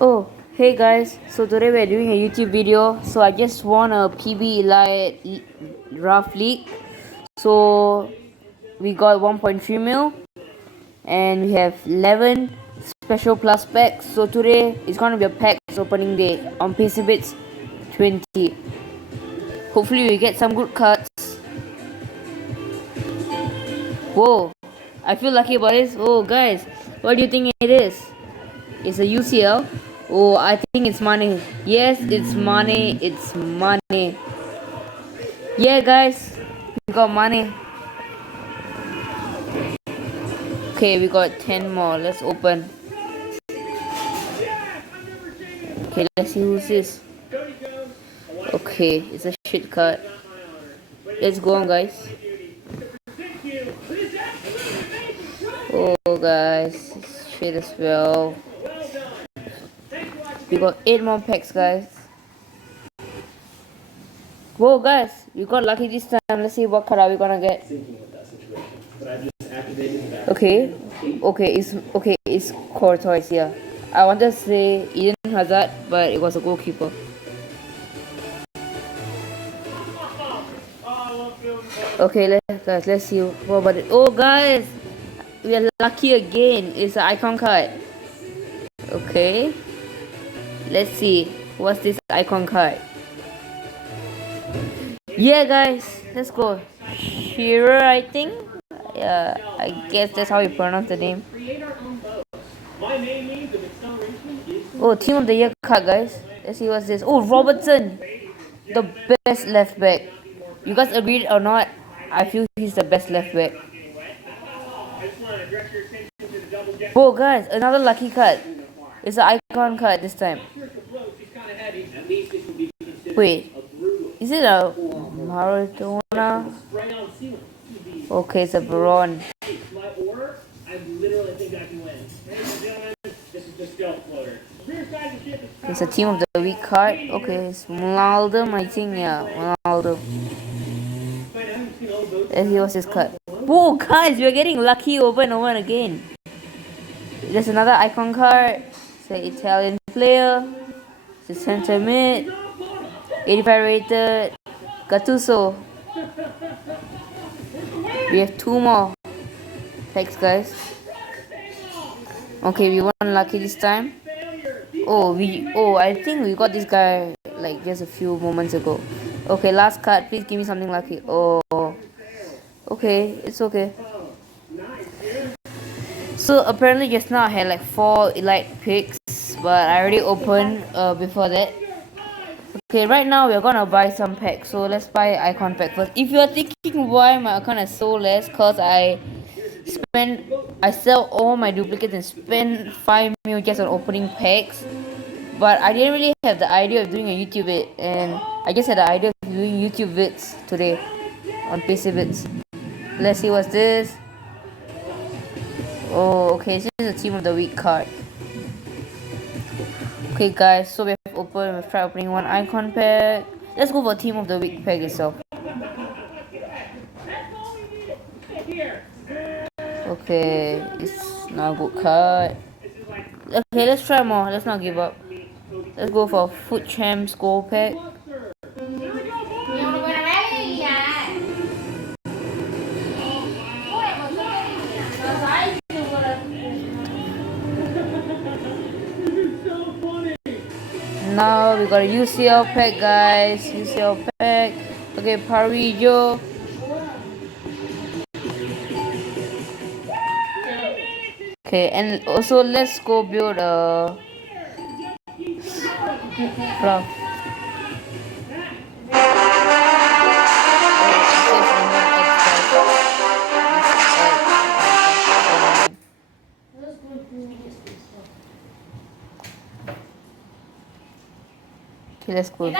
Oh, hey guys, so today we're doing a YouTube video. So I just won a PB Elite Rough League. So we got 1.3 mil and we have 11 special plus packs. So today is gonna be a packs opening day on Pacybits 20. Hopefully we get some good cards. Whoa, I feel lucky about this. Oh guys, what do you think it is? It's a UCL. Oh, I think it's money. Yes, it's money. It's money. Yeah, guys, we got money. Okay, we got 10 more. Let's open. Okay, let's see who's this. Okay, it's a shit card. Let's go on, guys. Oh, guys, it's shit as well. We got 8 more packs, guys. Whoa, guys, we got lucky this time. Let's see what card are we gonna get. Okay, it's Courtois, yeah. I wanted to say Eden Hazard, but it was a goalkeeper. Okay, let's see what about it. Oh, guys, we are lucky again. It's an icon card. Okay, let's see what's this icon card. Yeah, guys, let's go. Shearer, I think. Yeah, I guess that's how you pronounce the name. Oh, team of the year card, guys. Let's see what's this. Oh, Robertson, the best left back. You guys agreed or not? I feel he's the best left back. Oh, guys, another lucky card. It's an icon card this time. Wait, is it a Maradona? Okay, it's a Baron. It's a team of the week card. Okay, it's Ronaldo, I think. Yeah, Ronaldo. Let's see what's this card. Whoa, guys, we're getting lucky over and over again. There's another icon card. It's an Italian player. It's a center mid. 85 rated. Gattuso. We have 2 more packs, guys. Okay, we won lucky this time. I think we got this guy like just a few moments ago. Okay, last card. Please give me something lucky. Oh, okay, it's okay. So apparently just now I had like 4 elite picks, but I already opened before that. Okay, right now we're gonna buy some packs. So let's buy icon pack first. If you're thinking why my account is so less, cause I sell all my duplicates and spend 5 mil just on opening packs. But I didn't really have the idea of doing a YouTube vid, and I just had the idea of doing YouTube vids today on Pacybits. Let's see what's this. Oh, okay, this is a team of the week card. Okay, guys, so we've tried opening one icon pack. Let's go for team of the week pack itself. Okay, it's not a good card. Okay, let's try more. Let's not give up. Let's go for Foot Champs Gold pack. Now we got a UCL pack, guys. UCL pack. Okay, Parijo. Okay, and also let's go build a rough. Okay, let's go.